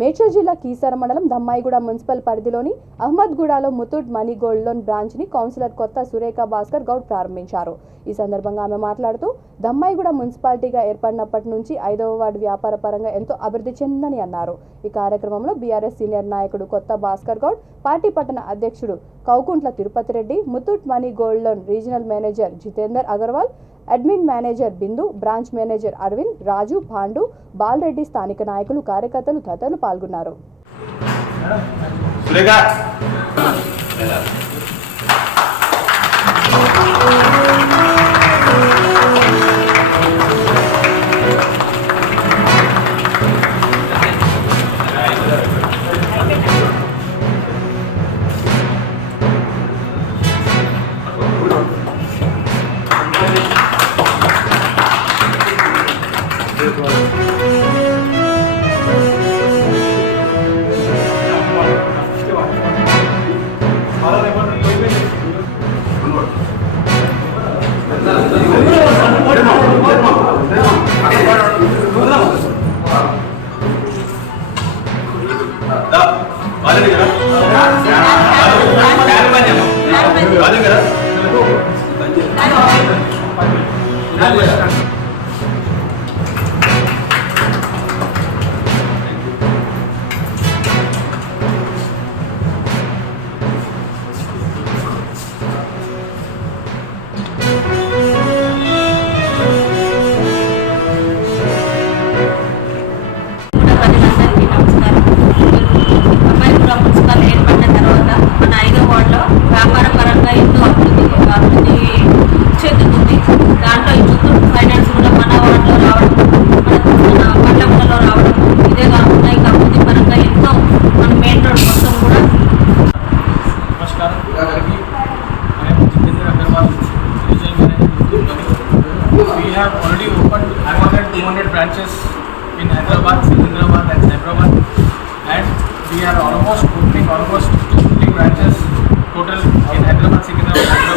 మేడ్చల్ జిల్లా కీసర మండలం దమ్మాయిగూడ మున్సిపల్ పరిధిలోని అహ్మద్గూడలో Muthoot money gold loan branch ని కౌన్సిలర్ కొత్త సురేఖ భాస్కర్ గౌడ్ ప్రారంభించారు. ఈ సందర్భంగా ఆమె మాట్లాడుతూ దమ్మాయిగూడ మున్సిపాలిటీగా ఏర్పడినప్పటి నుంచి 5వ వార్డు వ్యాపార పరంగా ఎంతో అభివృద్ధి చెందిందని అన్నారు. ఈ కార్యక్రమంలో బీఆర్ఎస్ సీనియర్ నాయకుడు కొత్త భాస్కర్ గౌడ్, పార్టీ పట్టణ అధ్యక్షుడు Kaukuntla Tirupati Reddy, Muthoot money gold loan regional manager Jitender Agarwal, admin manager బిందు, బ్రాంచ్ మేనేజర్ అరవింద్, రాజు, భాండు, బాలరెడ్డి, స్థానిక నాయకులు, కార్యకర్తలు తదితరులు పాల్గొన్నారు. We have already opened more than 200 branches in Hyderabad, Secunderabad and Hyderabad, and we are almost opening almost 250 branches total in Hyderabad, Secunderabad,